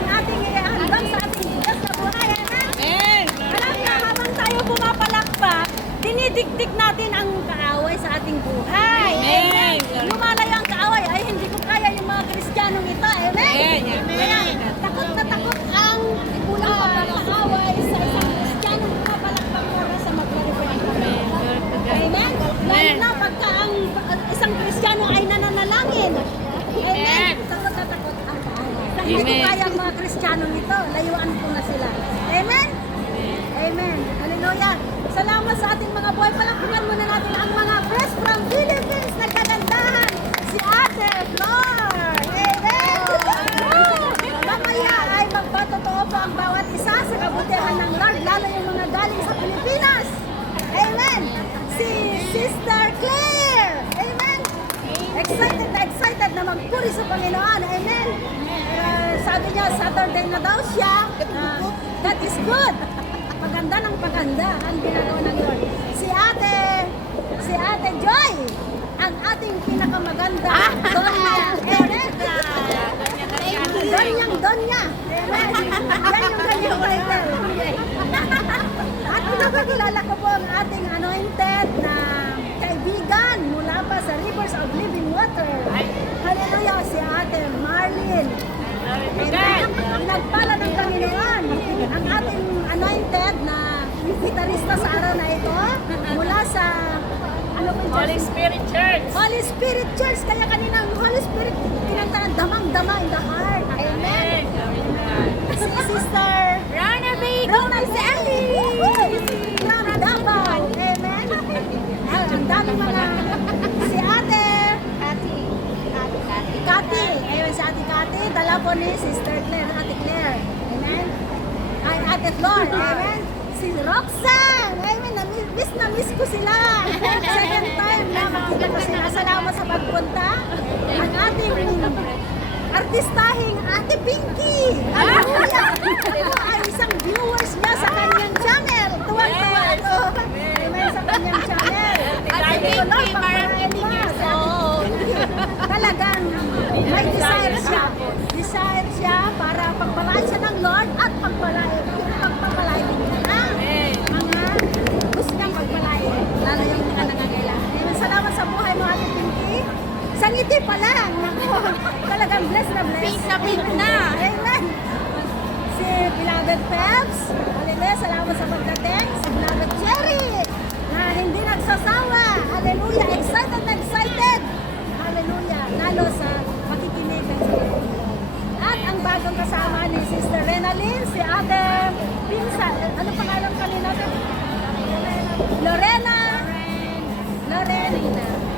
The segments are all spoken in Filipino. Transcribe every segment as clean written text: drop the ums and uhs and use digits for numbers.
ang ating ihahambang sa ating bukas na buhay. Amen? Alam niyo, habang tayo pumapalakpak, dinidikdik natin ang kaaway sa ating buhay. Amen. Lumalayo ang kaaway. Ay, hindi ko kaya yung mga Kristiyanong ito. Amen? Kaya, takot na takot ang kulang pagkakaaway sa isang Kristiyanong pumapalakpak para sa maglalipad. Amen? Lalo na pagka ang isang Kristiyano ay nananalangin. Amen? Takot na takot ang kaaway. Hindi ko kaya ang mga Kristiyanong ito. Layuan ko na sila. Amen? Amen. Hallelujah. Salamat sa ating mga buhay. Palakpakan muna natin ang mga friends from Philippines na kagandahan. Si Ate Flor. Amen. Mamaya ay magpatotoo po ang bawat isa sa kabutihan ng Lord, lalo yung mga galing sa Pilipinas. Amen. Si Sister Claire. Amen. Excited na magpuri sa Panginoon. Amen. Sabi niya, Saturday na daw siya. That is good. Paganda ng paganda ang ginagawa ng Lord. Si Ate Joy, ang ating pinakamaganda. Donya. Amen. Donya. Amen. Yan yung kanyang title. At pinapakilala ko po ang ating anointed na kaibigan mula pa sa Rivers of Living Water. Hallelujah, si Ate Marlene. Amen. Nagpala ng Panginoon ang ating anointed na gitarista sa araw na ito mula sa Holy Spirit Church. Holy Spirit Church. Kaya kanina ang Holy Spirit kinanta damang-dama in the heart. Amen. Si Sister Rana Baby. Rona Sandy from Davao. Amen. Ang dami mga si Ate Cathy. Ayun si Ate Cathy. Dala po ni Sister Claire, Ate Claire. Amen. Ay, Ate Flor. Amen. Si Roxanne. Amen. Na-miss ko sila. Second time na makita ko sila. Salamat sa pagpunta. Ang ating artistahing Ate Pinky. Hallelujah. Ito ay isang viewers niya sa kanyang channel. Tuwag-tuwa ito. Amen. Sa kanyang channel. Ate Pinky, maraming years old. Talagang may desire siya. Desire siya para pagpalain siya ng Lord at pagpalain din niya na mga gusto niyang pagpalain. Lalo yung mga nangangailangan. Amen. Salamat sa buhay mo, Ate Pinky. Sa ngiti pa lang. Naku, talagang blessed na blessed. Pink na pink na. Amen. Si Beloved Peps. Hallelujah. Salamat sa pagdating. Si Beloved Cherry na hindi nagsasawa. Hallelujah. Excited na excited. Hallelujah. Lalo sa makikinig ng Panginoon. At ang bagong kasama ni Sister Renalyn, si Ate Pinsa. Ano pangalan kanina natin? Lorena.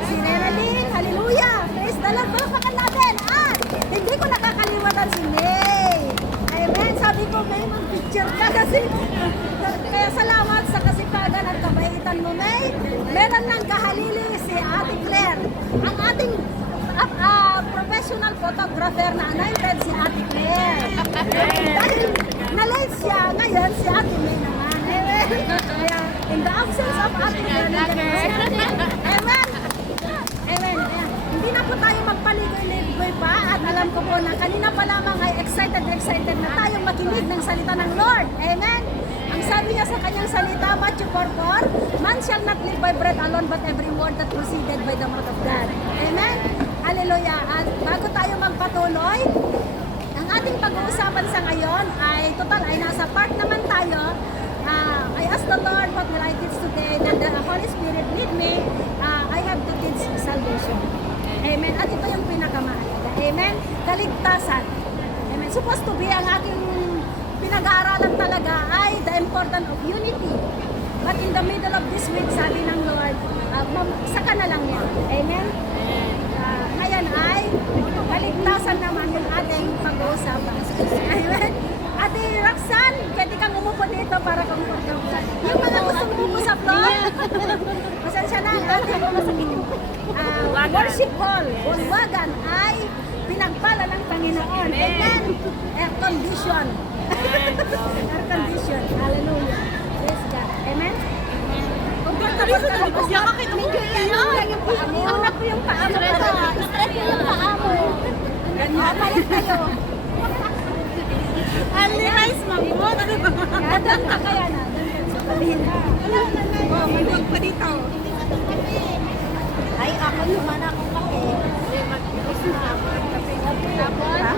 Si Renalyn. Hallelujah. Praise the Lord. Palakpakan natin. At hindi ko nakakalimutan si May. Amen. Sabi ko, May, mag-picture ka kasi. Kaya salamat sa kasipagan at kabaitan mo, May. Meron ng kahalili si Ate Claire. Ang ating professional photographer na anointed si Ate Claire. Dahil na-late siya, ngayon si Ate May naman. Amen. Kaya in the absence of Ate Claire, Amen. Amen. Ayan. Hindi na po tayo magpaligoy-ligoy pa at alam ko po na kanina pa lamang ay excited na tayong makinig ng salita ng Lord. Amen. Ang sabi niya sa kanyang salita, Matthew 4:4, man shall not live by bread alone but every word that proceeded by the mouth of God. Amen. Hallelujah. At bago tayo magpatuloy, ang ating pag-uusapan sa ngayon ay total ay nasa part naman tayo. I ask the Lord, what will I teach today? That the Holy Spirit lead me. I have to teach salvation. Amen. At ito yung pinakamahalaga. Amen. Kaligtasan. Amen. Supposed to be ang ating pinag-aaralan talaga ay the importance of unity. But in the middle of this week, sabi ng Lord, saka na lang yan. Amen. Ngayon ay kaligtasan naman yung ating pag-uusapan. Amen. Ate Roxanne, pwede kang umupo dito para comfortable. Yung mga gusto umupo sa floor, pasensya na ang ating worship hall, Bulwagan, ay pinagpala ng Panginoon. Amen. Air condition. Air condition. Hallelujah. Praise God. Amen. Anak ko yung paa mo. Stress yung paa mo. Palit kayo. Only rice, mabot. Doon ka kaya na. Oh, maluwag pa dito. Ay, ako naman akong kape. Ha?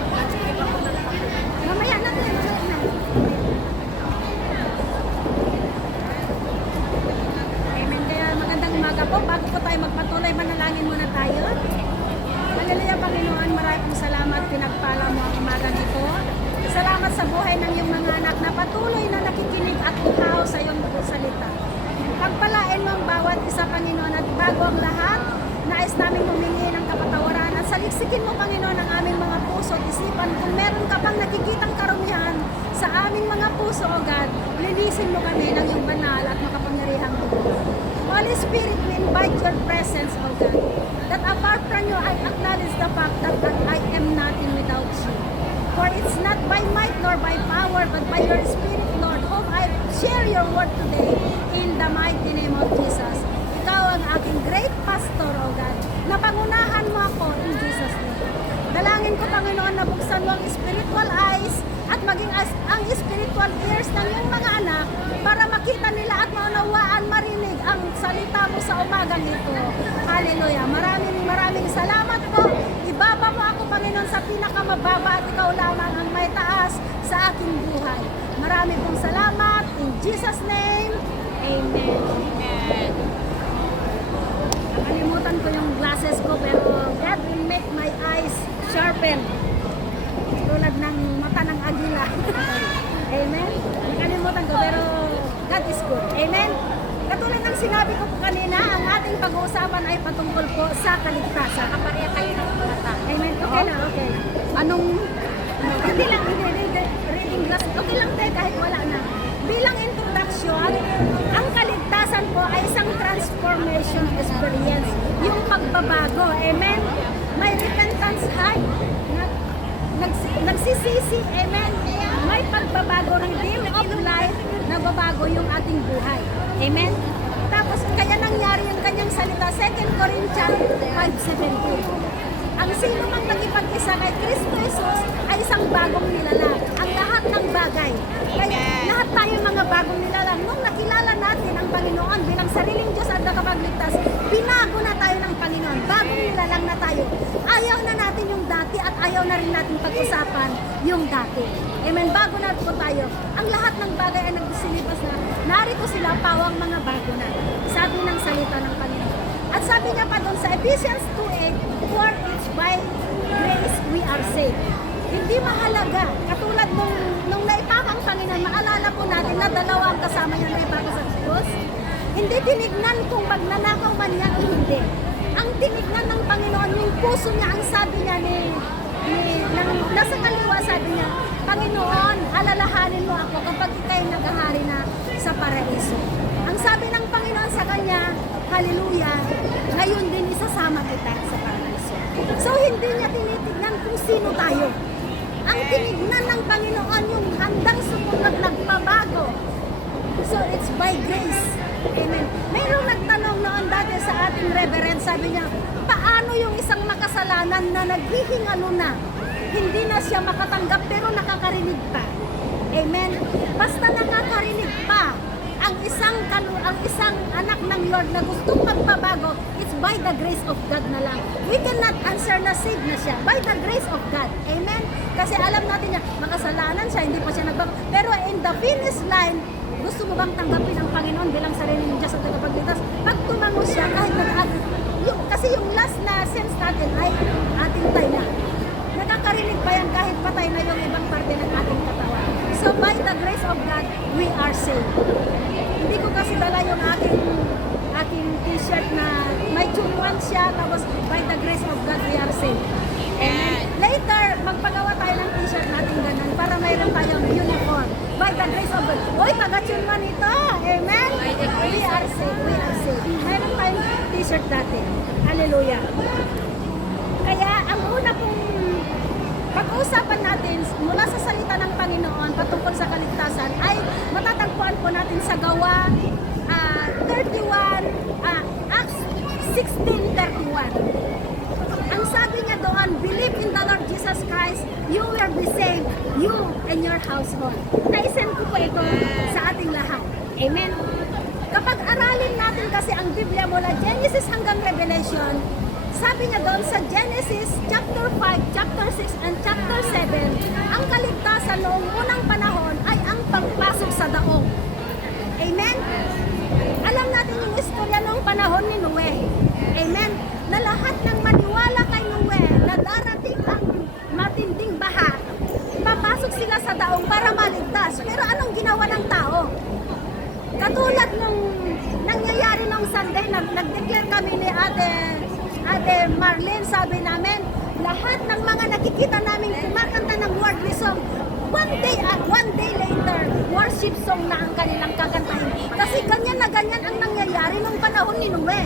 Mamaya na din. Amen. Kaya magandang umaga po. Bago po tayo magpatuloy, manalangin muna tayo. Hallelujah, Panginoon. Maraming salamat. Pinagpala mo ang umaga nito. Salamat sa buhay ng iyong mga anak na patuloy na nakikinig at uhaw sa iyong salita. Pagpalain mo ang bawat isa, Panginoon, at bago ang lahat, nais namin humingi ng kapatawaran at saliksikin mo, Panginoon, ang aming mga puso at isipan. Kung meron ka pang nakikitang karumihan sa aming mga puso, O God, linisin mo kami ng iyong banal at makapangyarihang dugo. Holy Spirit, we invite your presence, O God, that apart from you, I acknowledge the fact that I am nothing without you. For it's not by might nor by power, but by your Spirit, Lord, whom I share your word today in the mighty name of Jesus. Ikaw ang aking great pastor, O God, na pangunahan mo ako in Jesus' name. Dalangin ko, Panginoon, na buksan mo ang spiritual eyes at maging ang spiritual ears ng iyong mga anak para makita nila at maunawaan, marinig ang salita mo sa umagang ito. Hallelujah. Maraming salamat po. Ibaba mo ako, Panginoon, sa pinakamababa at ikaw lamang ang may taas sa aking buhay. Marami pong salamat. In Jesus' name, Amen. Amen. Nakalimutan ko yung glasses ko pero God will make my eyes sharpen. Tulad ng mata ng agila. Amen. Nakalimutan ko pero God is good. Amen. Katulad ng sinabi ko po kanina, ang ating pag-uusapan ay patungkol po sa kaligtasan. Kapareha kayo ng mata. Amen. Okay na, okay. Anong, hindi lang, hindi, reading glass. Okay lang tayo kahit wala na. Bilang introduction, ang kaligtasan po ay isang transformation experience. Yung pagbabago. Amen. May repentance heart. Nagsisisi. Amen. May pagbabago. Redeem of life. Nagbabago yung ating buhay. Amen. Tapos kaya nangyari yung kanyang salita. 2 Corinthians 5:17. Ang sino mang nagipag-isa kay Kristo Jesus ay isang bagong nilalang. Ang lahat ng bagay. Kaya lahat tayo mga bagong nilalang. Nung nakilala natin ang Panginoon bilang sariling Diyos at nakapagligtas, binago na tayo ng Panginoon. Bagong nilalang na tayo. Ayaw na natin yung dati at ayaw na rin natin pag-usapan yung dati. Amen. Bago na po tayo. Ang lahat ng bagay ay nagsilibas na. Narito sila pawang mga bago na. Sabi ng salita ng Panginoon. At sabi niya pa doon sa Ephesians 2:8, for it's by grace we are saved. Hindi mahalaga. Katulad nung naipakang Panginoon, maalala po natin na dalawa ang kasama niya naipaka sa Diyos. Hindi tinignan kung magnanakaw man niya o hindi. Ang tinignan ng Panginoon, yung puso niya, ang sabi niya nasa kaliwa, sabi niya, Panginoon, alalahanin mo ako kapag ikay naghahari na sa paraiso. Ang sabi ng Panginoon sa kanya, hallelujah, ngayon din isasama kita sa paraiso. So hindi niya tinitignan kung sino tayo. Ang tinignan ng Panginoon yung handang sumunod, nagpabago. So it's by grace. Amen. Mayroong nagtanong noon dati sa ating reverend, sabi niya, paano yung isang makasalanan na naghihingalo na, hindi na siya makatanggap pero nakakarinig pa. Amen. Basta nakakarinig pa ang isang anak ng Lord na gustong magpabago, it's by the grace of God na lang. We cannot answer na save na siya. By the grace of God. Amen? Kasi alam natin niya, makasalanan siya, hindi pa siya nagbago. Pero in the finish line, gusto mo bang tanggapin ang Panginoon bilang sarili ng Diyos at tagapagligtas? Pag tumango siya, kahit kasi yung last na sense natin ay ating tayo na. Nakakarinig pa yan kahit patay na yung ibang parte ng ating katawan. So by the grace of God, we are saved. Hindi ko kasi dala yung aking t-shirt na may tune-one siya, tapos by the grace of God, we are saved. And later, magpagawa tayo ng t-shirt natin ganun para mayroon tayong uniform. By the grace of God. Uy, taga-tune-one ito! Amen? We are saved. We are saved. Mayroon tayong t-shirt natin. Hallelujah. Kaya, ang una pong pag-uusapan natin mula sa salita ng Panginoon patungkol sa kaligtasan ay matatagpuan po natin sa Gawa 31, Acts 16:31. Ang sabi niya doon, believe in the Lord Jesus Christ, you will be saved, you and your household. Naisend ko po ito sa ating lahat. Amen? Kapag aralin natin kasi ang Biblia mula Genesis hanggang Revelation, sabi niya doon sa Genesis chapter 5, chapter 6, and chapter 7, ang kaligtasan noong unang panahon ay ang pagpasok sa daong. Amen? Alam natin yung istorya noong panahon ni Noe. Amen? Na lahat ng maniwala kay Noe na darating ang matinding baha, papasok sila sa daong para maligtas. Pero anong ginawa ng tao? Katulad nung nangyayari nung Sunday, nag-declare kami ni Ate Marlene, sabi namin, lahat ng mga nakikita namin kumakanta ng worldly song, one day later, worship song na ang kanilang kakantahin. Kasi ganyan na ganyan ang nangyayari nung panahon ni Noe.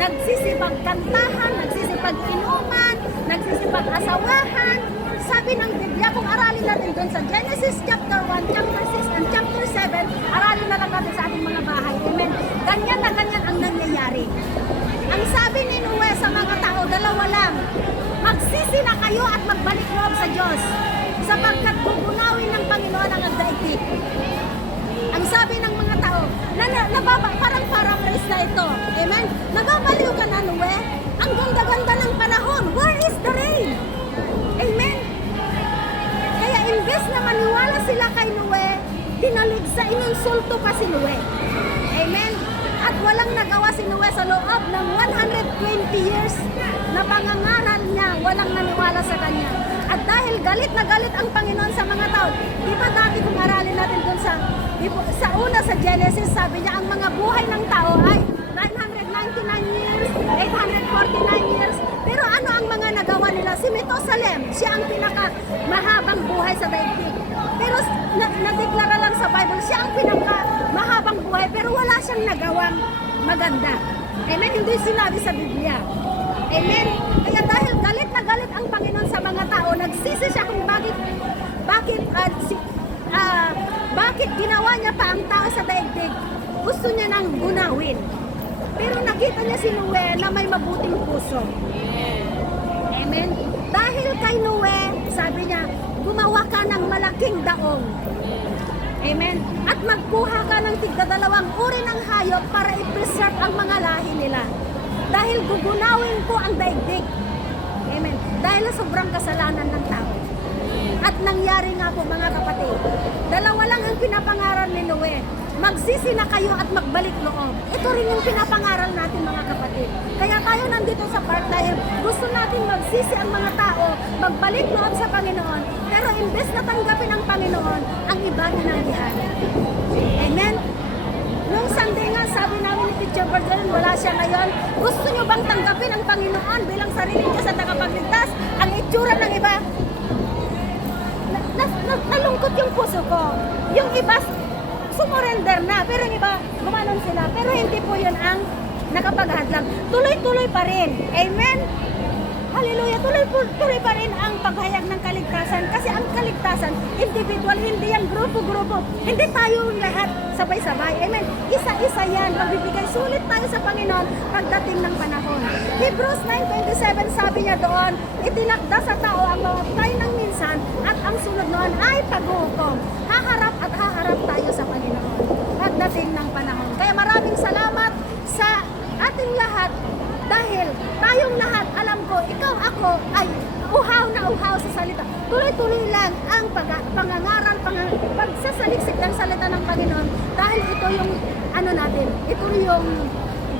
Nagsisipag-kantahan, nagsisipag-inuman, nagsisipag-asawahan. Sabi ng Biblia, kung aralin natin doon sa Genesis chapter 1, chapter 6, and chapter 7, aralin na lang natin sa ating mga bahay. Amen. Ganyan na ganyan ang nangyayari. Ang sabi ni Noe sa mga tao, dalawa lang, magsisi na kayo at magbalik loob sa Diyos, sapagkat bugunawin ng Panginoon ang daigdig. Ang sabi ng mga tao, parang paraphrase na ito. Amen? Nababaliw ka na, Noe? Ang ganda-ganda ng panahon. Where is the rain? Amen? Kaya imbes na maniwala sila kay Noe, tinaligsa, inunsulto pa si Noe. Amen? At walang nagawa si Noe sa loob ng 120 years na pangangaral niya, walang naniwala sa kanya. At dahil galit na galit ang Panginoon sa mga tao, di ba dati kung aralin natin dun sa una sa Genesis, sabi niya ang mga buhay ng tao ay 999 years, 849 years. Pero ano ang mga nagawa nila? Si Methuselah, siya ang pinaka mahabang buhay sa daigdig. Pero nadeklara lang sa Bible, siya ang pinaka mahabang buhay, pero wala siyang nagawang maganda. Amen? Hindi sinabi sa Biblia. Amen? Kaya dahil galit na galit ang Panginoon sa mga tao, nagsisi siya kung bakit ginawa niya pa ang tao sa daigdig. Gusto niya nang gunawin. Pero nakita niya si Noe na may mabuting puso. Amen? Dahil kay Noe, sabi niya, gumawa ka ng malaking daong. Amen? At magkuha ka ng tigdadalawang uri ng hayop para i-preserve ang mga lahi nila. Dahil gugunawin ko ang daigdig. Amen? Dahil sobrang kasalanan ng tao. At nangyari nga po mga kapatid, dalawa lang ang pinapangaral ni Noe. Magsisi na kayo at magbalik loob. Ito rin yung pinapangaral natin mga kapatid. Kaya tayo nandito sa part dahil gusto natin magsisi ang mga tao, magbalik loob sa Panginoon. Pero imbes na tanggapin ang Panginoon, ang iba tinanggihan. Amen? Nung Sunday nga, sabi namin ni Teacher Bergeron, wala siya ngayon. Gusto nyo bang tanggapin ang Panginoon bilang sarili niya sa tagapagligtas? Ang itsura ng iba, nalungkot yung puso ko. Yung iba, sumurrender na. Pero yung iba, gumanon sila. Pero hindi po yun ang nakapaghadlang. Tuloy-tuloy pa rin. Amen? Hallelujah. Tuloy pa rin ang paghayag ng kaligtasan. Kasi ang kaligtasan, individual, hindi yan grupo-grupo. Hindi tayo lahat sabay-sabay. Amen? Isa-isa yan. Magbibigay sulit tayo sa Panginoon pagdating ng panahon. Hebrews 9:27 sabi niya doon, itinakda sa tao ang mamatay ng minsan at ang sunod noon ay paghuhukom. Haharap at haharap tayo sa Panginoon pagdating ng panahon. Kaya maraming salamat sa ating lahat dahil tayong lahat, alam ko, ikaw, ako ay uhaw na uhaw sa salita. Tuloy-tuloy lang ang pangangaral, pagsasaliksik ng salita ng Panginoon dahil ito yung natin, ito yung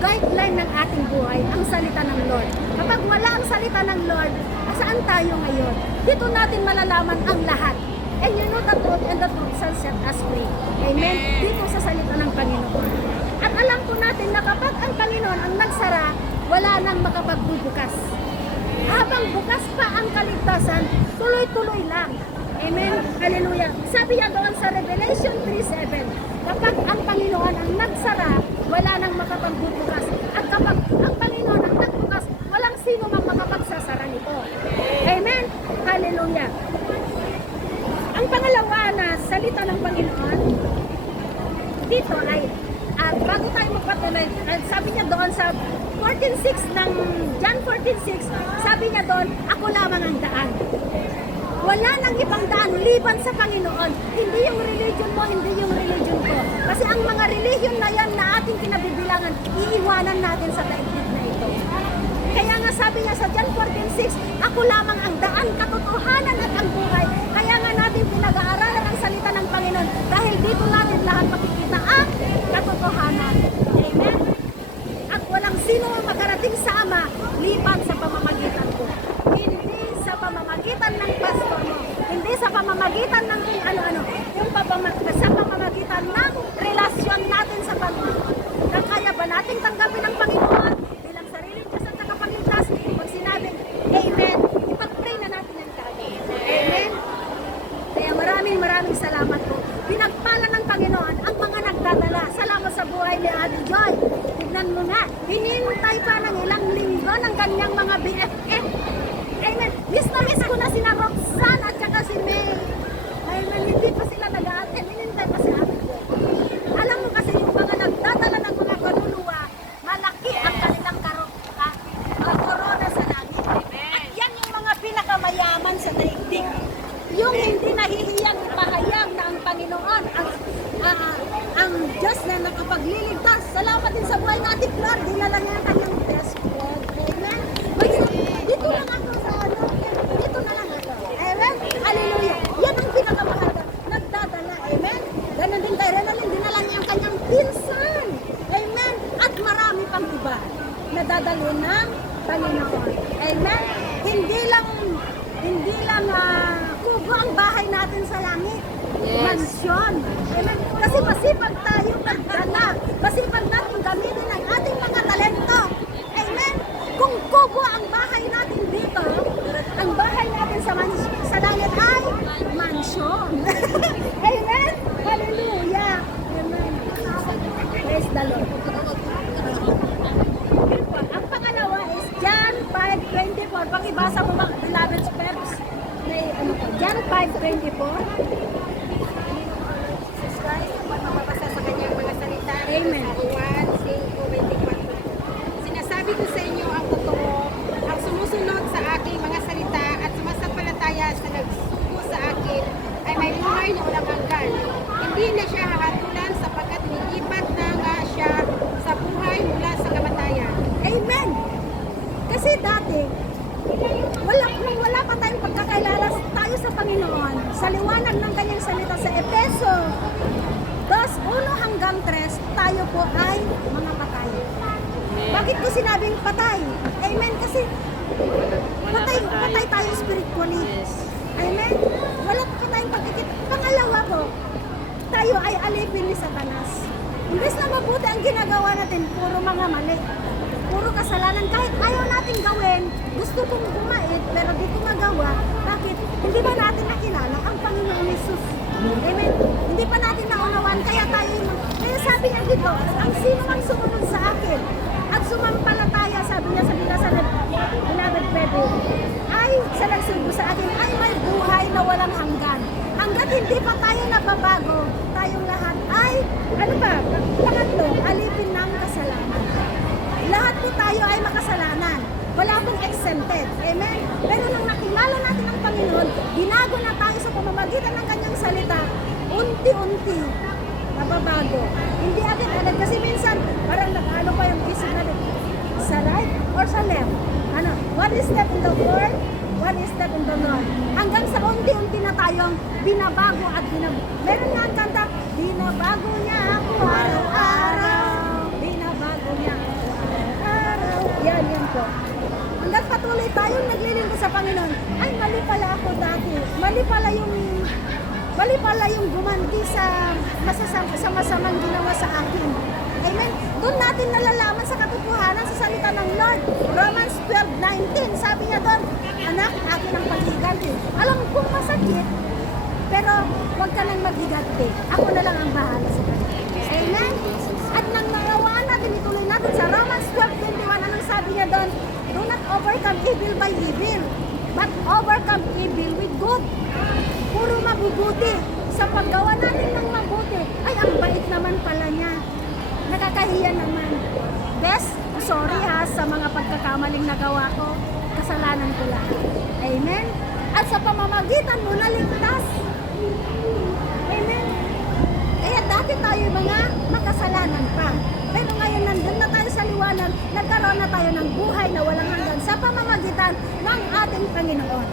guideline ng ating buhay, ang salita ng Lord. Kapag wala ang salita ng Lord, saan tayo ngayon? Dito natin malalaman ang lahat. And you know the truth, and the truth shall set us free. Amen? Dito sa salita ng Panginoon. At alam po natin na kapag ang Panginoon ang nagsara, wala nang makapagbubukas. Habang bukas pa ang kaligtasan, tuloy-tuloy lang. Amen? Hallelujah. Sabi niya doon sa Revelation 3:7, kapag ang Panginoon ang nagsara, wala nang makapagbubukas. At kapag ang Panginoon ang nagbukas, walang sino mang makapagsasara nito. Amen? Hallelujah. Ang pangalawa na salita ng Panginoon, dito ay, bago tayo magpatuloy, sabi niya doon sa 14:6 ng John 14:6, sabi niya doon, ako lamang ang daan. Wala nang ibang daan liban sa Panginoon. Hindi yung religion mo, hindi yung religion ko. Kasi ang mga religion na yan na ating kinabibilangan, iiwanan natin sa daigdig na ito. Kaya nga sabi niya sa John 14:6, ako lamang ang daan, katotohanan at ang buhay. Kaya nga natin pinag-aaralan ang salita ng Panginoon dahil dito natin lahat makikita ang katotohanan. Amen? At walang sino ang makarating sa Ama liban sa pamamagitan ko. Hindi sa pamamagitan ng pastor mo, hindi sa pamamagitan ng kung ano-ano, sa pamamagitan ng relasyon natin sa Panginoon. Na kaya ba nating tanggapin ang Panginoon bilang sariling Diyos at nakapagligtas? Pag sinabing, Amen, ipag-pray na natin ang kagad. Amen? Kaya maraming salamat po. Pinagpala ng Panginoon ang mga nagdadala. Salamat sa buhay ni Ate Joy. Tignan mo nga, hinintay pa ng ilang linggo ng kanyang mga BFF. Amen. Miss na miss ko na sina Roxanne at saka si May. Amen. Hindi pa sila nag-a-attend. Hinintay pa si Ate Joy. Alam mo kasi yung mga nagdadala ng mga kaluluwa, malaki ang kanilang korona sa langit. At yan yung mga pinakamayaman sa daigdig. Yung hindi nahihiyang ipahayag na ang Panginoon, ang Diyos na nakapagliligtas. Salamat din sa buhay ng Ate Flor. Dinala niya ang kanyang best friend. Amen. Dito lang ako sa ano. Dito na lang ako. Amen. Hallelujah. Yan ang pinakamahalaga. Nagdadala. Amen. Ganon din kay Renalyn. Dinala niya ang kanyang pinsan. Amen. At marami pang iba. Nadadalo ng Panginoon. Amen. Hindi lang kubo ang bahay natin sa langit. Yes. Mansyon. Amen. Kasi masipag tayo magdala. Masipag natin gamitin ang ating mga talento. Amen. Kung kubo ang bahay natin dito, ang bahay natin sa langit ay mansyon. Amen. Hallelujah. Amen. Praise the Lord. Ang pangalawa is John 5:24. Pakibasa mo mga beloved steps. John 5:24. Jesus Christ, upang mababasa sa kanyang mga salita. Amen. Sa Juan 5:24. Sinasabi ko sa inyo ang totoo, ang sumusunod sa aking mga salita at sumasampalataya sa nagsuko sa akin ay may buhay na walang hanggan. Hindi na siya hahatulan sapagkat nilipat na nga siya sa buhay mula sa kamatayan. Amen. Kasi dati, wala pa tayong pagkakailala tayo sa Panginoon. Sa liwanag ng kanyang salita sa Efeso 2:1-3, tayo po ay mga patay. Bakit ko sinabing patay? Amen. Kasi patay tayo spiritually. Amen. Wala pa tayong pagkikita. Pangalawa po, tayo ay alipin ni Satanas. Imbes na mabuti ang ginagawa natin, puro mga mali. Puro kasalanan. Kahit ayaw natin gawin, gusto kong bumait, pero di ko magawa. Bakit? Hindi ba natin nakilala ang Panginoon Jesus? Amen. Hindi pa natin naunawan, kaya sabi niya dito, ang sino mang sumunod sa akin at sumampalataya, sabi niya sa beloved brethren, ay sa nagsugo sa akin, ay may buhay na walang hanggan. Hanggat hindi pa tayo nababago, tayong lahat ay, pangatlo, alipin ng kasalanan. Lahat po tayo ay makasalanan. Wala pong exempted. Amen? Pero nang nakilala natin ang Panginoon, ginago na tayo sa pamamagitan ng kanyang salita, unti-unti, nababago. Hindi agad-agad. Kasi minsan, parang nag-ano pa yung isip natin. Sa right or sa left? One step in the Lord, one step in the Lord. Hanggang sa unti-unti na tayong binabago at meron nga ang kanta, binabago niya ako araw-araw. Binabago niya ako araw-araw. Yan po. Hanggang patuloy tayong naglilingkod sa Panginoon, ay mali pala ako dati. Mali pala yung gumanti sa masamang ginawa sa akin. Amen. Doon natin nalalaman sa katotohanan sa salita ng Lord. Romans 12:19. Sabi niya doon, anak, akin ang paghiganti. Alam kong masakit, pero huwag ka nang maghiganti. Ako na lang ang bahala sa kanya. Amen. At nang nawawaan natin, ituloy natin sa Romans 12:21. Anong sabi niya doon? Do not overcome evil by evil, but overcome evil with good. Puro mabubuti. Sa paggawa natin ng mabuti, ay ang bait naman pala niya. Nakakahiya naman. Best, sorry ha sa mga pagkakamaling nagawa ko. Kasalanan ko lang. Amen? at sa pamamagitan mo naligtas. Amen. Kaya dati tayo mga makasalanan pa. Pero ngayon nandun na tayo sa liwanag, nagkaroon na tayo ng buhay na walang hanggan sa pamamagitan ng ating Panginoon.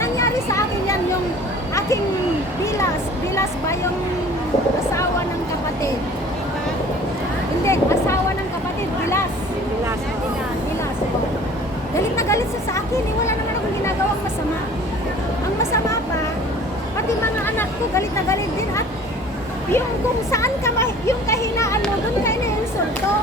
Nangyari sa akin yan yung aking Bilas ba yung asawa ng kapatid? Hindi, asawa ng kapatid, Bilas. Bilas. Galit na galit siya sa akin, wala naman akong ginagawang masama. Ang masama pa, pati mga anak ko galit na galit din at yung kung saan ka yung kahinaan mo, doon kayo na-insulto.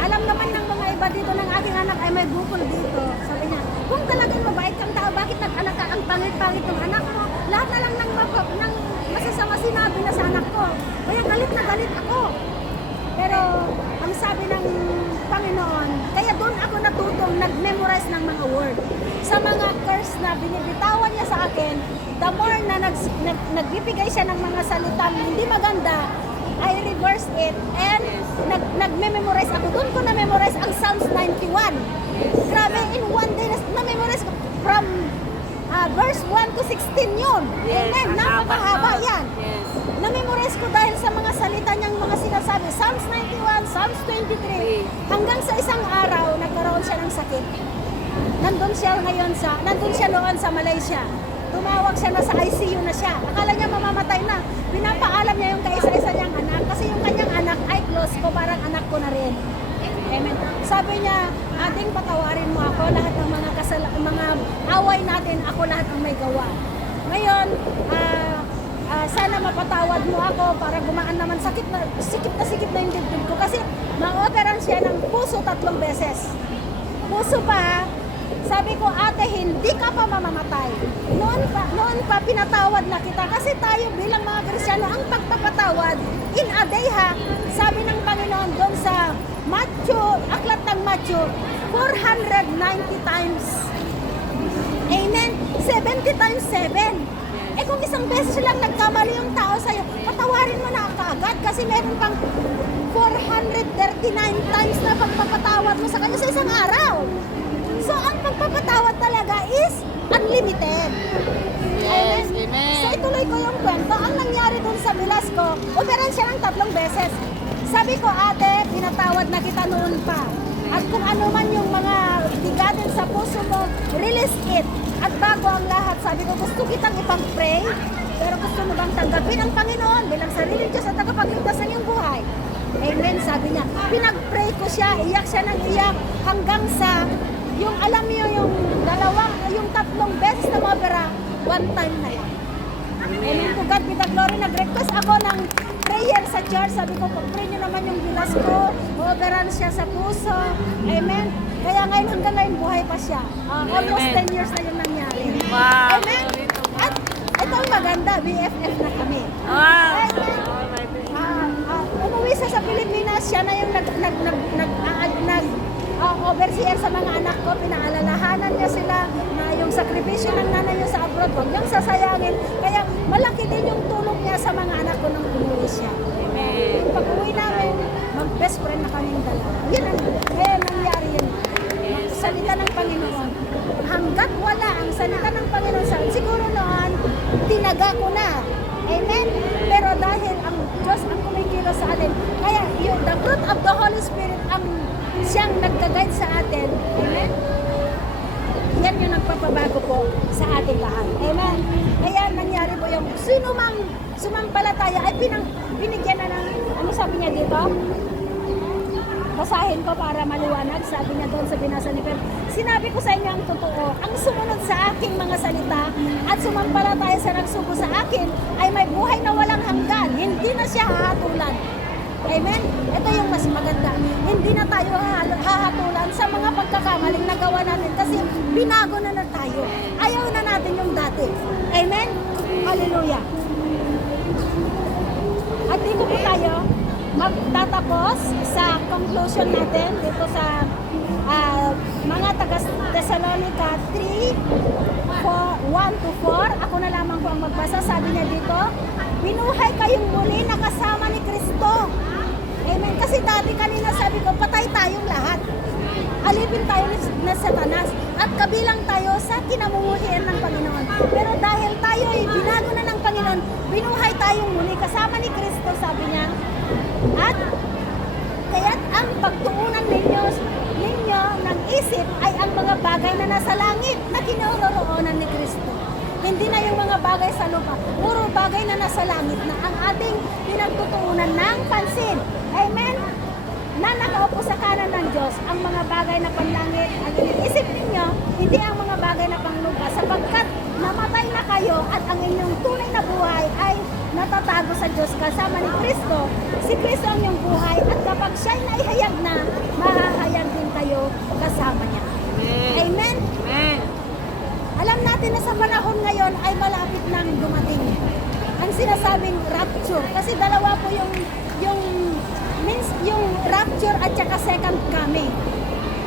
Alam naman ng mga iba dito ng aking anak ay may bukol dito. Sabi niya, kung talagang mabait kang tao, bakit nag-anak ka? Ang pangit-pangit ng anak mo. Lahat na lang ng masasama sinabi na sa anak ko. Kaya galit na galit ako. Pero ang sabi ng Panginoon, kaya doon ako natutong nag-memorize ng mga word. Sa mga curse na binibitawan niya sa akin, the more na nagbibigay siya ng mga salitang hindi maganda, I reverse it and nagme-memorize ako. Doon ko na-memorize ang Psalms 91. Grabe, in one day na-memorize ko from verse 1 to 16 yun. Amen, napakahaba yan. Na-memorize ko dahil sa mga salita niyang mga sinasabi. Psalms 91, Psalms 23. Hanggang sa isang araw, nagkaroon siya ng sakit. Nandun siya noon sa Malaysia. Tumawag siya na sa ICU na siya. Akala niya mamamatay na. Pinapaalam niya yung kaisa-isa niyang anak. Kasi yung kanyang anak ay close ko, parang anak ko na rin. Amen. Sabi niya, ating patawarin mo ako, lahat ng mga away natin, ako lahat ang may gawa. Ngayon, sana mapatawad mo ako para gumaan naman sikip na yung dibdib ko. Kasi ma-operan siya ng puso 3 beses. Puso pa, sabi ko, ate, hindi ka pa mamamatay. Noon pa pinatawad na kita kasi tayo bilang mga Kristiyano ang pagpapatawad in a day ha. Sabi ng Panginoon doon sa aklat ng Matthew, 490 times. Amen. 70 times 7. Eh kung isang beses lang nagkamali yung tao sa'yo, patawarin mo na kaagad kasi meron pang 439 times na pagpapatawad mo sa kanya sa isang araw. So, ang pagpapatawad talaga is unlimited. Yes, Amen. amen. So, ituloy ko yung kwento. Ang nangyari dun sa Velasco, operan siya ng 3 beses. Sabi ko, ate, pinatawad na kita noon pa. At kung ano man yung mga bigatin sa puso mo, release it. At bago ang lahat, sabi ko, gusto kitang ipag-pray, pero gusto mo bang tanggapin ang Panginoon bilang sarili Diyos at tagapagligtas ng iyong buhay? Amen, sabi niya. Pinag-pray ko siya, iyak siya ng iyak hanggang sa yung alam niyo yung 3 beses na mabera, 1 time na yan. Amen. To God be the glory. Nag-request ako ng prayer sa church. Sabi ko, pag-pray niyo naman yung bilas ko. Operan siya sa puso. Amen. Kaya ngayon hanggang ngayon buhay pa siya. Almost 10 years na yung nangyari. Wow. Amen. At ito ang maganda, BFF na kami. Wow. Amen. Umuwi siya sa Pilipinas, siya na yung overseer sa mga anak ko, pinaalalahanan niya sila na yung sakripisyo ng nanay niya sa abroad, huwag niyang sasayangin. Kaya malaki din yung tulong niya sa mga anak ko nang umuwi siya. Amen. Pag uwi namin, mag-best friend na kaming dalawa. Yun ang nangyari yun. Salita ng Panginoon. Hanggat wala ang salita ng Panginoon sa akin, siguro noon, tinaga ko na. Amen? Pero dahil ang Diyos ang kumikilos sa atin, kaya yung the fruit of the Holy Spirit ang siyang nagka-guide sa atin. Amen? Yan yung nagpapabago po sa atin lahat. Amen? Kaya nangyari po yung sino mang sumampalataya ay binigyan na ng, ano sabi niya dito? Basahin ko para maliwanag. Sabi niya doon sa binasa ni Pedro, sinabi ko sa inyo ang totoo, ang sumunod sa aking mga salita at sumampalataya sa nagsugo sa akin ay may buhay na walang hanggan. Hindi na siya hahatulan. Amen? Ito yung mas maganda. Hindi na tayo hahatulan sa mga pagkakamaling nagawa natin kasi binago na tayo. Ayaw na natin yung dati. Amen? Hallelujah. At dito po tayo magtatapos sa conclusion natin dito sa mga taga-Thessalonica 3, 1 to 4. Ako na lamang po ang magbasa. Sabi niya dito, binuhay kayong muli na kasama ni Kristo. Amen. Kasi dati kanina sabi ko, patay tayong lahat. Alipin tayo na Satanas at kabilang tayo sa kinamumuhian ng Panginoon. Pero dahil tayo ay binago na ng Panginoon, binuhay tayong muli kasama ni Kristo, sabi niya. At kaya't ang pagtuunan ninyo ng isip ay ang mga bagay na nasa langit na kinaroroonan ni Kristo. Hindi na yung mga bagay sa lupa, puro bagay na nasa langit na ang ating pinagtutuunan ng pansin. Amen? Na nakaupo sa kanan ng Diyos, ang mga bagay na panlangit, ang iniisip ninyo, hindi ang mga bagay na panglupa, sapagkat namatay na kayo at ang inyong tunay na buhay ay natatago sa Diyos kasama ni Kristo. Si Kristo ang inyong buhay at kapag siya'y naihayag na, mahahayag din kayo kasama niya. Amen. Amen? Amen. Alam natin na sa panahon ngayon ay malapit nang dumating ang sinasabing rapture. Kasi dalawa po yung rapture at saka second coming.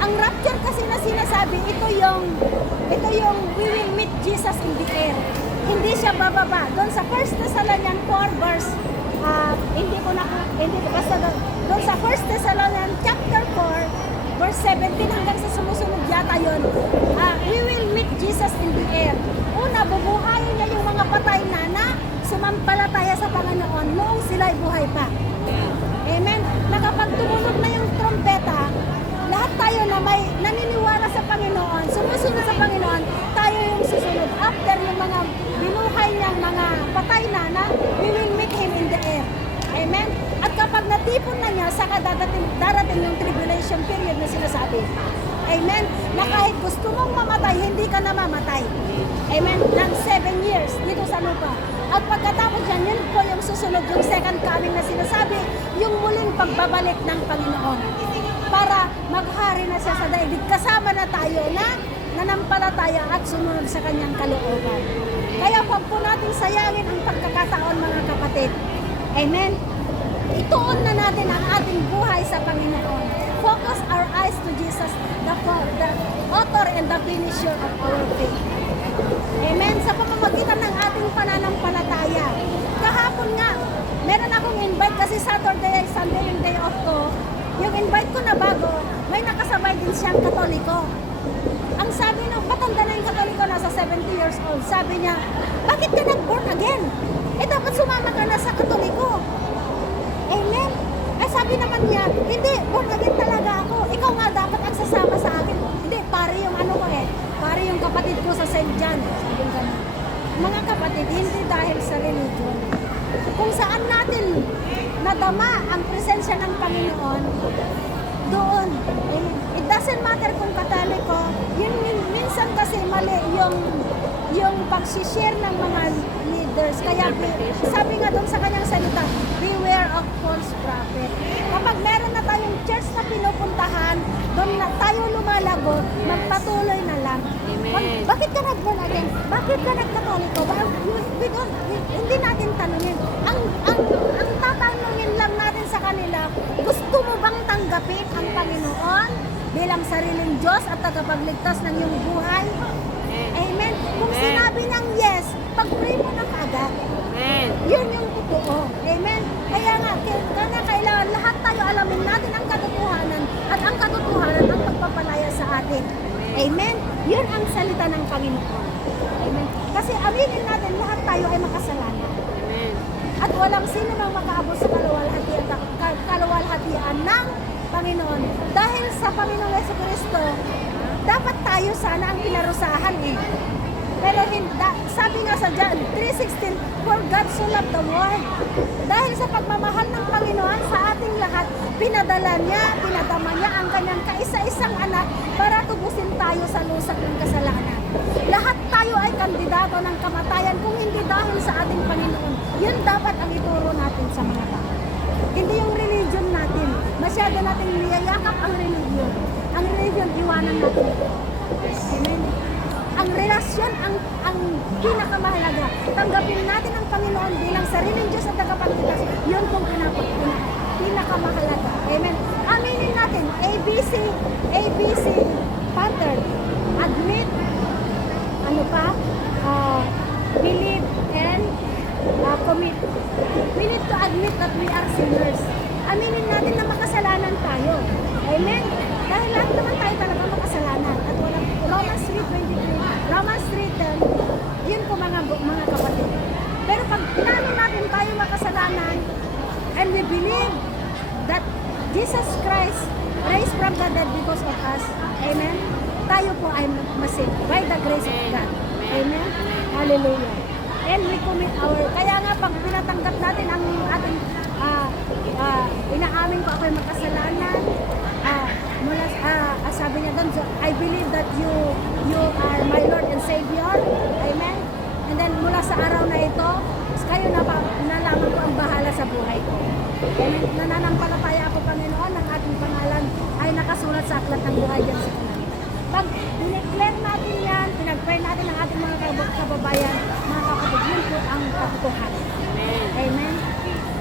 Ang rapture kasi na sinasabi, ito yung we will meet Jesus in the air. Hindi siya bababa. Doon sa 1 Thessalonians 4 verse doon sa 1 Thessalonians chapter 4 verse 17 hanggang sa sumusunod yata yun, we will meet Jesus in the air. Una, bubuhayin niya yung mga patay na sumampalataya sa Panginoon noong sila'y buhay pa. Amen? Na kapag tumunog na yung trompeta, lahat tayo na may naniniwala sa Panginoon, sumusunod sa Panginoon, tayo yung susunod. After yung mga binuhay niyang mga patay na, we will meet Him in the air. Amen? At kapag natipon na niya, saka darating yung tribulation period na sinasabi. Amen? Na kahit gusto mong mamatay, hindi ka na mamatay. Amen? Ng 7 years dito sa lupa. At pagkatapos yan, yun po yung susunod, yung second coming na sinasabi, yung muling pagbabalik ng Panginoon. Para maghari na siya sa daigdig. Kasama na tayo na nanampalataya at sumunod sa kanyang kalooban. Kaya huwag po natin sayangin ang pagkakataon, mga kapatid. Amen? Ituon na natin ang ating buhay sa Panginoon. Focus our eyes to Jesus, the author and the finisher of our faith. Amen? Sa pamamagitan ng ating pananampalataya. Kahapon nga, meron akong invite kasi Saturday, Sunday yung day off ko. Yung invite ko na bago, may nakasabay din siyang Katoliko. Ang sabi nung patanda na yung Katoliko, nasa 70 years old, sabi niya, bakit ka nag-born again? Eh dapat sumama ka na sa Katoliko. Amen? Eh sabi naman niya, hindi, born again talaga ako. Ikaw nga dapat ang sasama sa akin. Hindi, pare yung ano ko pare yung kapatid ko sa St. John. Sabi ganun. Mga kapatid, hindi dahil sa religion. Kung saan natin nadama ang presensya ng Panginoon, doon. It doesn't matter kung Katoliko, yun minsan kasi mali yung pag-share ng mga leaders. Kaya sabi nga doon sa kanyang salita, beware of false prophet. Kapag meron na tayong church na pinupuntahan, doon na tayo lumalago, magpatuloy na lang. Amen. Bakit ka nag-born again? Bakit ka nagkatoliko? Hindi natin tanungin. Ang tatanungin lang natin sa kanila, gusto mo bang tanggapin ang Panginoon bilang sariling Diyos at tagapagligtas ng iyong buhay? Amen. Kung Amen. sinabi ng yes, pag-pray mo na kaagad. Amen. Yun yung totoo. Amen. Kaya nga, kailangan lahat tayo alamin natin ang katotohanan at ang katotohanan ang pagpapalaya sa atin. Amen. Yun ang salita ng Panginoon. Amen. Kasi aminin natin, lahat tayo ay makasalanan. Amen. At walang sino nang makaabot sa kaluwalhatian ng Panginoon. Dahil sa Panginoong Jesucristo, dapat tayo sana ang pinarusahan Pero sabi nga sa John 3:16, for God so loved the world. Dahil sa pagmamahal ng Panginoon sa ating lahat, pinadama niya ang kanyang kaisa-isang anak para tubusin tayo sa lusak ng kasalanan. Lahat tayo ay kandidato ng kamatayan kung hindi dahil sa ating Panginoon. Yun dapat ang ituro natin sa mga tao. Hindi yung religion natin. Masyado nating niyayakap ang religion. Ang religion, iwanan natin ito. Amen. Ang relasyon ang pinakamahalaga. Tanggapin natin ang Panginoon bilang sariling Diyos at tagapagligtas. Yun pong pinakamahalaga. Amen. Aminin natin, ABC pattern. Admit, believe, and commit. We need to admit that we are sinners. aminin natin na makasalanan tayo. Amen? Dahil lahat naman tayo talaga makasalanan. At walang Romans 3:23, Romans 3:10, yun po mga kapatid. Pero pag inamin natin tayo makasalanan, and we believe that Jesus Christ raised from the dead because of us, amen? Tayo po ay masave by the grace of God. Amen? Hallelujah. And we commit kaya nga pag pinatanggap natin ang ating, inaamin ko ako'y makasalanan, sabi niya doon, I believe that you are my Lord and Savior. Amen? And then mula sa araw na ito, kayo nalaman ko ang bahala sa buhay ko. Amen? Nananampalataya ako, Panginoon, ang ating pangalan ay nakasulat sa aklat ng buhay dyan sa kanan. Pag dineclare natin yan, pinag-pray natin ang ating mga kababayan, mga kapatid, yun po ang katotohanan. Amen?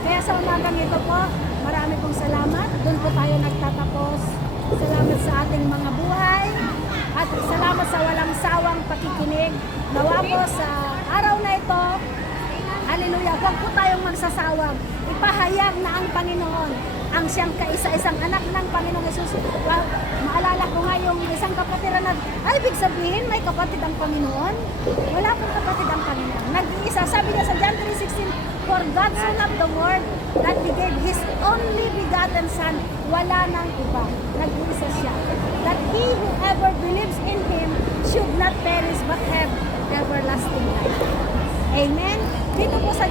Kaya sa umagang ito po, marami pong salamat. Doon po tayo nagtatapos. Salamat sa ating mga buhay. At salamat sa walang sawang pakikinig. Nawa po sa araw na ito, hallelujah, huwag po tayong magsasawang. Ipahayag na ang Panginoon, ang siyang kaisa-isang anak ng Panginoong Yesus. Maalala ko nga yung isang kapatiran na, ay, ibig sabihin, may kapatid ang Panginoon? Wala pong kapatid ang Panginoon. Nag-iisa. Sabi niya sa John 3:16, for God so loved the world that He gave His only begotten Son. Wala nang iba. Nag-iisa siya. That he who ever believes in Him should not perish but have everlasting life. Amen? Dito po sa